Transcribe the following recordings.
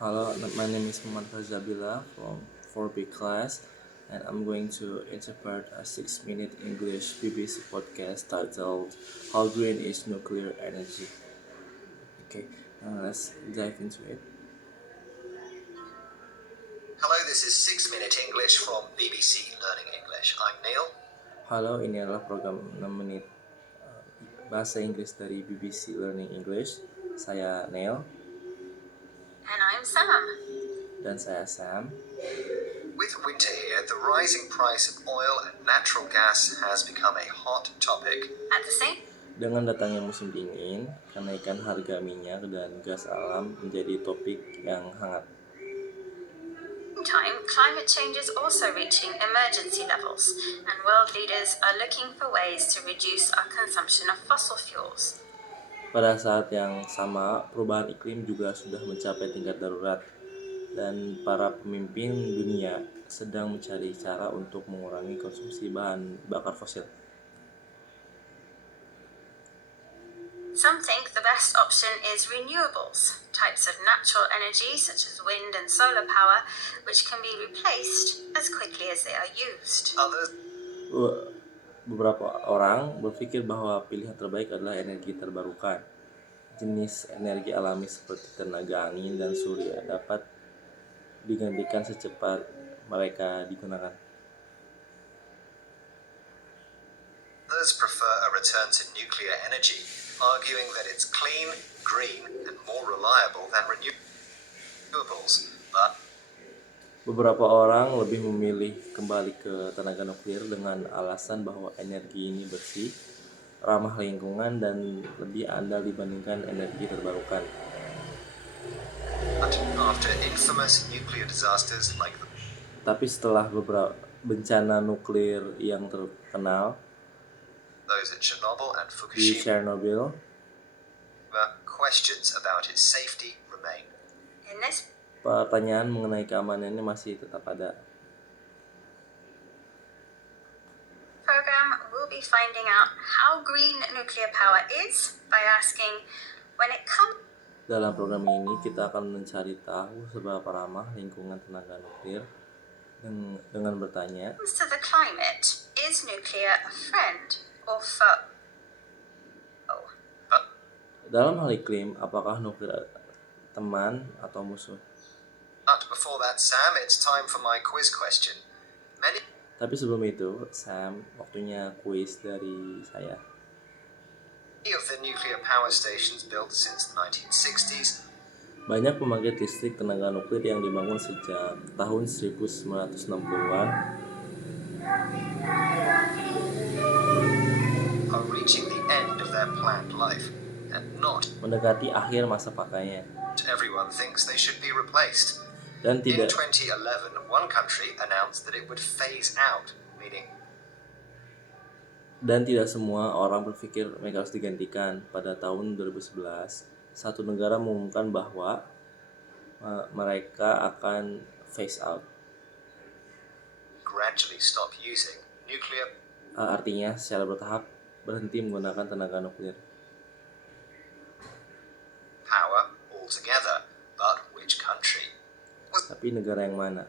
Hello, my name is Muhammad Fazabila from 4B class, and I'm going to interpret a 6-minute English BBC podcast titled How Green is Nuclear Energy. Okay, let's dive into it. Hello, this is 6-Minute English from BBC Learning English. I'm Neil. Halo, ini adalah program 6 menit bahasa Inggris dari BBC Learning English. Saya Neil. And I'm Sam. Dan saya Sam. With winter here, the rising price of oil and natural gas has become a hot topic. At the same Dengan datangnya musim dingin, kenaikan harga minyak dan gas alam menjadi topik yang hangat. time, climate change is also reaching emergency levels, and world leaders are looking for ways to reduce our consumption of fossil fuels. Pada saat yang sama, perubahan iklim juga sudah mencapai tingkat darurat, dan para pemimpin dunia sedang mencari cara untuk mengurangi konsumsi bahan bakar fosil. Some think the best option is renewables, types of natural energy such as wind and solar power, which can be replaced as quickly as they are used. Others Beberapa orang berpikir bahwa pilihan terbaik adalah energi terbarukan. Jenis energi alami seperti tenaga angin dan surya dapat digantikan secepat mereka digunakan. prefer a return to nuclear energy, arguing that it's clean, green, and more reliable than renewables. But Beberapa orang lebih memilih kembali ke tenaga nuklir dengan alasan bahwa energi ini bersih, ramah lingkungan, dan lebih andal dibandingkan energi terbarukan. after infamous nuclear disasters like Tapi setelah beberapa bencana nuklir yang terkenal those at Chernobyl and di Fukushima, Chernobyl, questions about its safety remain. In this pertanyaan mengenai keamanannya masih tetap ada. program, we'll be finding out how green nuclear power is by asking, when it comes Dalam program ini kita akan mencari tahu seberapa ramah lingkungan tenaga nuklir dengan bertanya, to the climate, is nuclear a friend or foe? dalam hal iklim, apakah nuklir teman atau musuh? But before that, Sam, it's time for my quiz question. Many Tapi sebelum itu, Sam, waktunya kuis dari saya. of the nuclear power stations built since the 1960s Banyak pembangkit listrik tenaga nuklir yang dibangun sejak tahun 1960-an are reaching the end of their planned life, and not mendekati akhir masa pakainya. everyone thinks they should be replaced. Dan In tidak 2011, one country announced that it would phase out, meaning semua orang berpikir mereka harus digantikan. Pada tahun 2011, satu negara mengumumkan bahwa mereka akan phase out. gradually stop using nuclear Artinya secara bertahap berhenti menggunakan tenaga nuklir. power altogether. But which country? Tapi negara yang mana?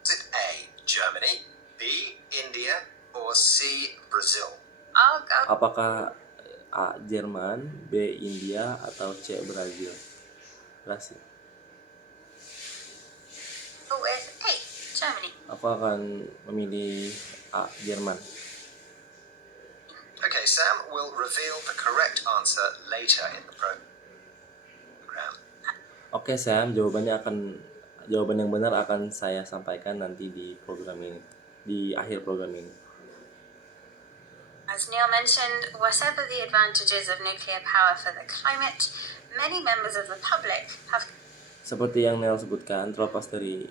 Was it A, Germany, B, India, or C, Brazil? I'll go Apakah A. Jerman, B. India, atau C. Brasil? with A, Germany. Aku akan memilih A. Jerman. Okay, Sam will reveal the correct answer later in the program. Oke Sam, jawaban yang benar akan saya sampaikan nanti di program ini, di akhir program ini. As Neil mentioned, whatever the advantages of nuclear power for the climate, many members of the public have Seperti yang Neil sebutkan, terlepas dari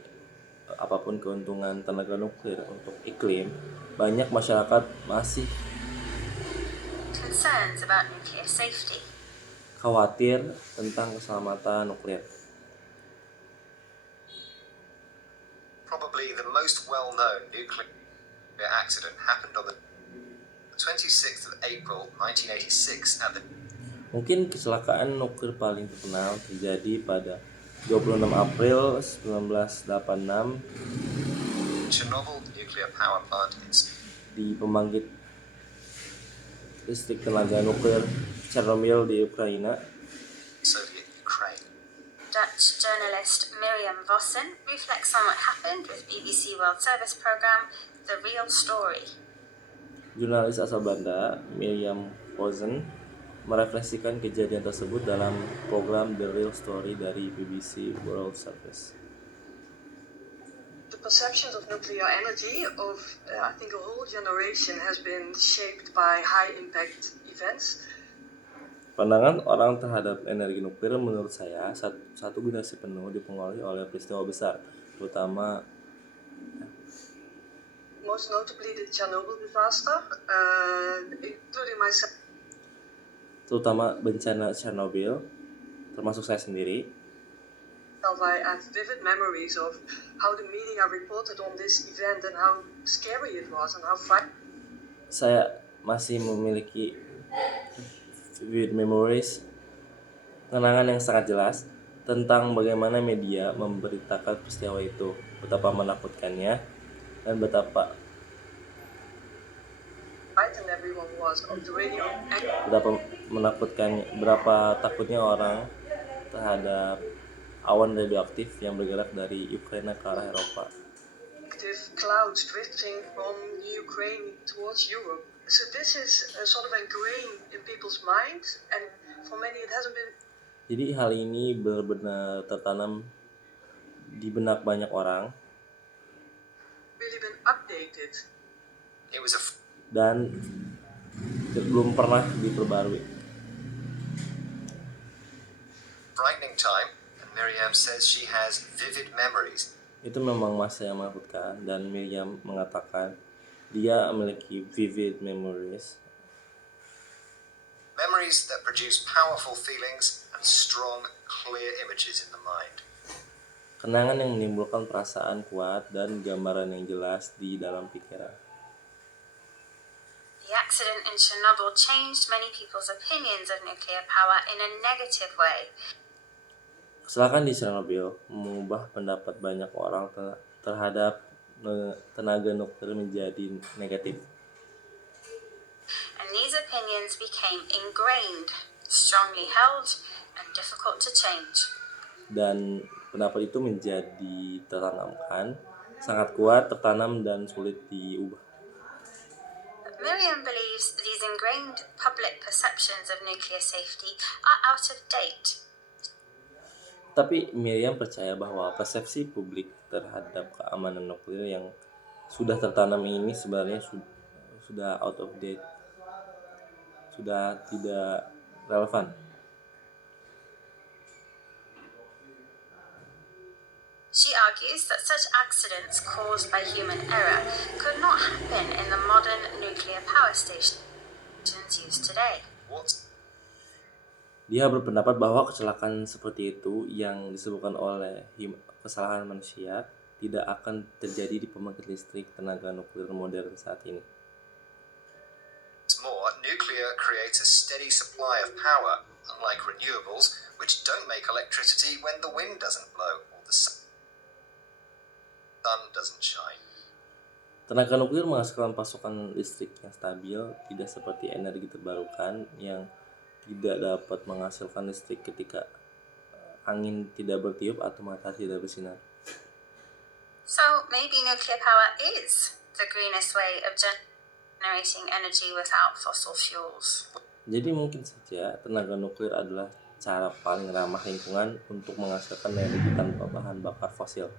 apapun keuntungan tenaga nuklir untuk iklim, banyak masyarakat masih concerns about nuclear safety. khawatir tentang keselamatan nuklir. Probably the most well-known nuclear accident happened on the 26th of April 1986 at the Mungkin kecelakaan nuklir paling terkenal terjadi pada 26 April 1986 Chernobyl nuclear power plant in di pembangkit listrik tenaga nuklir Chernobyl di Ukraina. Soviet Ukraine. Dutch journalist Miriam Vossen reflects on what happened with BBC World Service program The Real Story. Jurnalis asal Belanda, Miriam Vossen, merefleksikan kejadian tersebut dalam program The Real Story dari BBC World Service. The perceptions of nuclear energy of, I think, a whole generation has been shaped by high-impact events. Pandangan orang terhadap energi nuklir menurut saya satu generasi penuh dipengaruhi oleh peristiwa besar, terutama Most notably the Chernobyl disaster, including myself. Terutama bencana Chernobyl, termasuk saya sendiri. I have vivid memories of how the media reported on this event and how scary it was and how frightening. Saya masih memiliki vivid memories, kenangan yang sangat jelas tentang bagaimana media memberitakan peristiwa itu, betapa menakutkannya dan betapa Everyone was on the radio. berapa takutnya orang terhadap awan radioaktif yang bergerak dari Ukraina ke arah Eropa. Clouds drifting from Ukraine towards Europe. So this is sort of ingrained in people's minds, and for many it hasn't been. Jadi hal ini benar-benar tertanam di benak banyak orang. Really been updated. It was a Dan belum pernah diperbarui. frightening time, and Miriam says she has vivid memories. Itu memang masa yang menakutkan, dan Miriam mengatakan dia memiliki vivid memories. Memories that produce powerful feelings and strong, clear images in the mind. Kenangan yang menimbulkan perasaan kuat dan gambaran yang jelas di dalam pikiran. The accident in Chernobyl changed many people's opinions of nuclear power in a negative way. Kecelakaan di Chernobyl mengubah pendapat banyak orang terhadap tenaga nuklir menjadi negatif. And these opinions became ingrained, strongly held, and difficult to change. Dan pendapat itu menjadi tertanamkan, sangat kuat, tertanam dan sulit diubah. Miriam believes these ingrained public perceptions of nuclear safety are out of date. Tapi Miriam percaya bahwa persepsi publik terhadap keamanan nuklir yang sudah tertanam ini sebenarnya sudah out of date, sudah tidak relevan. She argues that such accidents caused by human error could not happen in the modern nuclear power stations used today. Dia berpendapat bahwa kecelakaan seperti itu yang disebabkan oleh kesalahan manusia tidak akan terjadi di pembangkit listrik tenaga nuklir modern saat ini. More, nuclear creates a steady supply of power, unlike renewables, which don't make electricity when the wind doesn't blow or the sun doesn't shine. Tenaga nuklir menghasilkan pasokan listrik yang stabil, tidak seperti energi terbarukan yang tidak dapat menghasilkan listrik ketika angin tidak bertiup atau matahari tidak bersinar. So maybe nuclear power is the greenest way of generating energy without fossil fuels. Jadi mungkin saja tenaga nuklir adalah cara paling ramah lingkungan untuk menghasilkan energi tanpa bahan bakar fosil.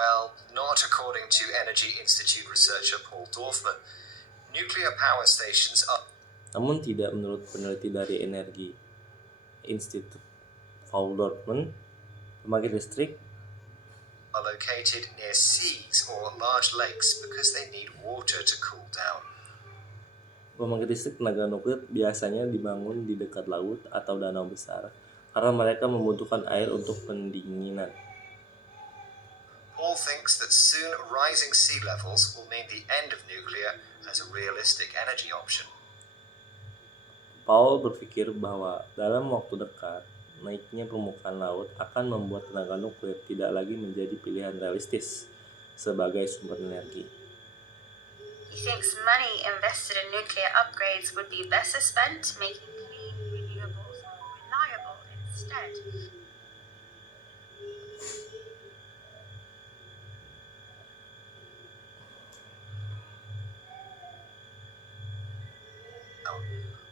Well, not according to Energy Institute researcher Paul Dorfman. Nuclear power stations are... Namun tidak menurut peneliti dari Energi Institute Paul Dorfman, pembangkit listrik are located near seas or large lakes because they need water to cool down. Pembangkit listrik tenaga nuklir biasanya dibangun di dekat laut atau danau besar karena mereka membutuhkan air untuk pendinginan. Paul thinks that soon rising sea levels will mean the end of nuclear as a realistic energy option. Paul berpikir bahwa dalam waktu dekat, naiknya permukaan laut akan membuat tenaga nuklir tidak lagi menjadi pilihan realistis sebagai sumber energi. He thinks money invested in nuclear upgrades would be better spent making clean renewables more reliable instead.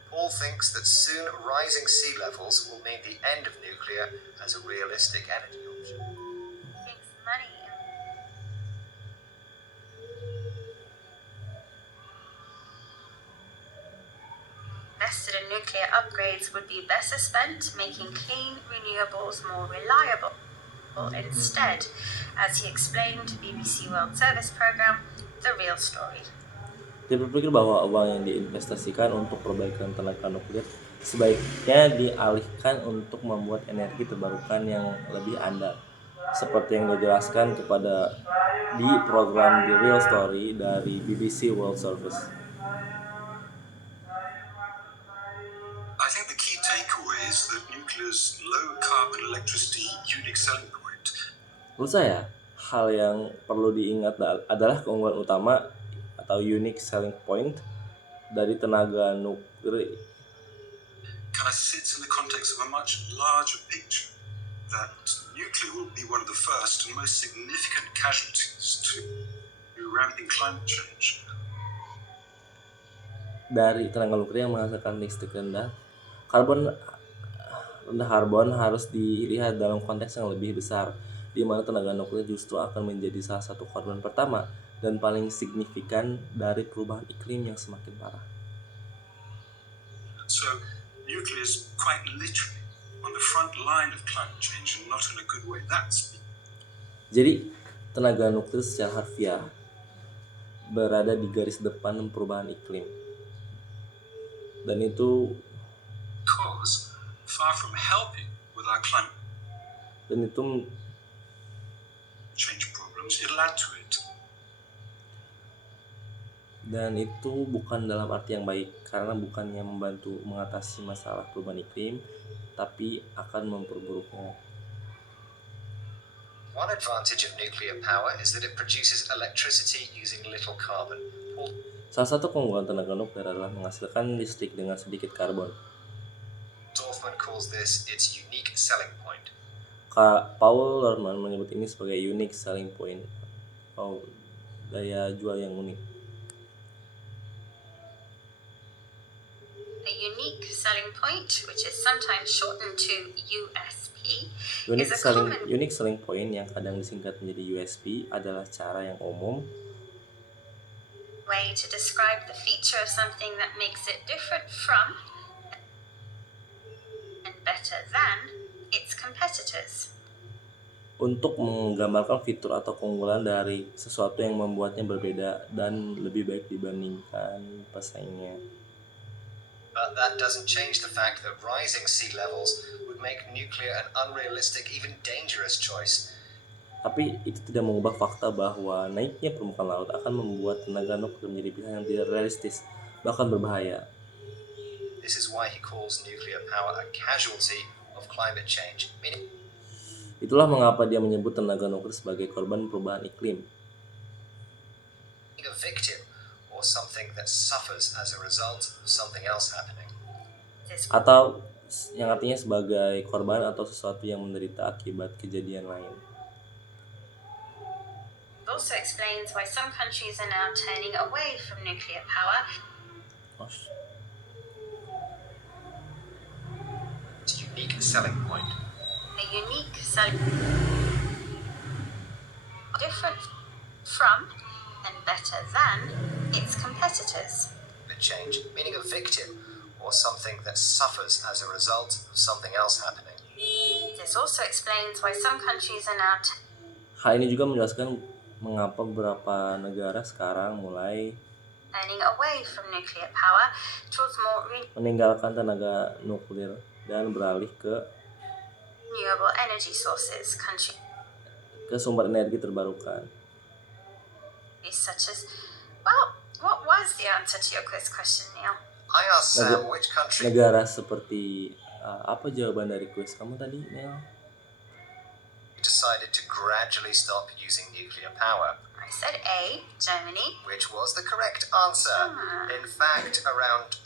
Paul thinks that soon rising sea levels will mean the end of nuclear as a realistic energy option. He thinks money invested in nuclear upgrades would be better spent making clean renewables more reliable instead, as he explained to BBC World Service program The Real Story. Dia berpikir bahwa uang yang diinvestasikan untuk perbaikan tenaga nuklir sebaiknya dialihkan untuk membuat energi terbarukan yang lebih andal, seperti yang dijelaskan kepada di program The Real Story dari BBC World Service. I think the key takeaway is that nuclear's low carbon electricity unique selling point. Menurut saya, hal yang perlu diingat adalah keunggulan utama atau unique selling point dari tenaga nuklir Kind of sits in the context of a much larger picture that nuclear will be one of the first and most significant casualties to ramping climate change. dari tenaga nuklir yang menghasilkan listrik rendah karbon harus dilihat dalam konteks yang lebih besar, di mana tenaga nuklir justru akan menjadi salah satu korban pertama dan paling signifikan dari perubahan iklim yang semakin parah. So nuclear is quite literally on the front line of climate change and not in a good way. Jadi, tenaga nuklir secara harfiah berada di garis depan perubahan iklim. Dan itu because far from helping with our climate change problems, it'll add to it. Dan itu bukan dalam arti yang baik, karena bukannya membantu mengatasi masalah perubahan iklim, tapi akan memperburuknya. One advantage of nuclear power is that it produces electricity using little carbon. Salah satu keunggulan tenaga nuklir adalah menghasilkan listrik dengan sedikit karbon. Dorfman calls this its unique selling point. Paul Lerman menyebut ini sebagai unique selling point atau daya jual yang unik. A unique selling point, which is sometimes shortened to USP, is a common Unique selling point yang kadang disingkat menjadi USP adalah cara yang umum way to describe the feature of something that makes it different from and better than its competitors. Untuk menggambarkan fitur atau keunggulan dari sesuatu yang membuatnya berbeda dan lebih baik dibandingkan pesaingnya. But that doesn't change the fact that rising sea levels would make nuclear an unrealistic, even dangerous choice. Tapi itu tidak mengubah fakta bahwa naiknya permukaan laut akan membuat tenaga nuklir menjadi pilihan yang tidak realistis, bahkan berbahaya. This is why he calls nuclear power a casualty of climate change, meaning Itulah mengapa dia menyebut tenaga nuklir sebagai korban perubahan iklim, a victim or something that suffers as a result of something else happening. atau yang artinya sebagai korban atau sesuatu yang menderita akibat kejadian lain. It also explains why some countries are now turning away from nuclear power. Its unique selling point. A unique selling different from and better than its competitors. Climate change, meaning a victim or something that suffers as a result of something else happening. This also explains why some countries are now Hal ini juga menjelaskan mengapa beberapa negara sekarang mulai turning away from nuclear power towards more meninggalkan tenaga nuklir dan beralih ke renewable energy sources. Countries sumber energi terbarukan. such as, well, what was the answer to your quiz question, Neil? I asked Sam which country negara seperti apa jawaban dari kuis kamu tadi, Neil? decided to gradually stop using nuclear power, I said A, Germany. which was the correct answer. In fact, around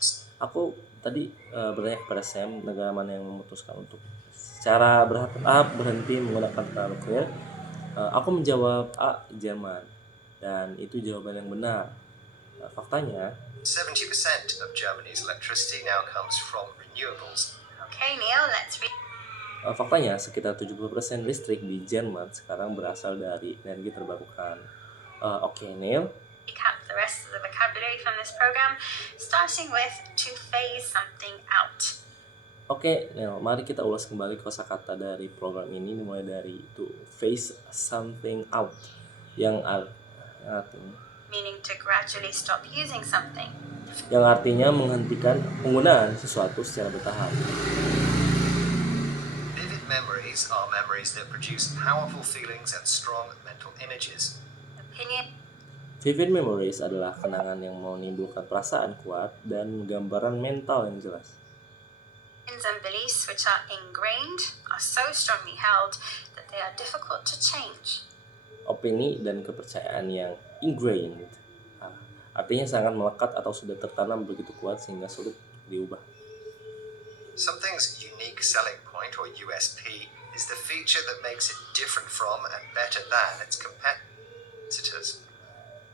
Aku tadi bertanya kepada Sam negara mana yang memutuskan untuk secara bertahap berhenti menggunakan tenaga nuklir. Aku menjawab A, Jerman, dan itu jawaban yang benar. Faktanya 70% of Germany's electricity now comes from renewables. Okay, Neil, let's read. Faktanya sekitar 70% listrik di Jerman sekarang berasal dari energi terbarukan. Oke, Neil. Recap the rest of the vocabulary from this program, starting with to phase something out. Oke, Neil, mari kita ulas kembali kosakata dari program ini, mulai dari to phase something out yang artinya Meaning to gradually stop using something. menghentikan penggunaan sesuatu secara bertahap. Vivid memories are memories that produce powerful feelings and strong mental images. Opinion. Vivid memories adalah kenangan yang menimbulkan perasaan kuat dan gambaran mental yang jelas. Opinions and beliefs which are ingrained are so strongly held that they are difficult to change. Opini dan kepercayaan yang ingrained, artinya sangat melekat atau sudah tertanam begitu kuat sehingga sulit diubah. Something's unique selling point, or USP, is the feature that makes it different from and better than its competitors.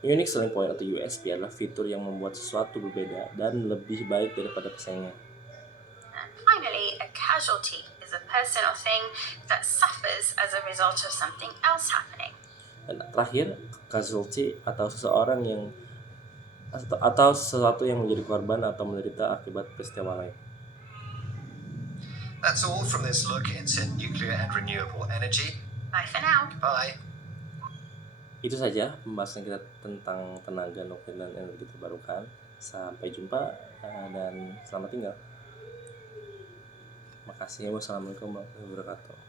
Unique selling point atau USP adalah fitur yang membuat sesuatu berbeda dan lebih baik daripada pesaingnya. And finally, a casualty is a person or thing that suffers as a result of something else happening. Dan terakhir, casualty atau seseorang yang atau sesuatu yang menjadi korban atau menderita akibat peristiwa lain. That's all from this look into nuclear and renewable energy. Bye for now. Bye. Itu saja pembahasan kita tentang tenaga nuklir dan energi terbarukan. Sampai jumpa dan selamat tinggal. Makasih. Wassalamualaikum warahmatullahi wabarakatuh.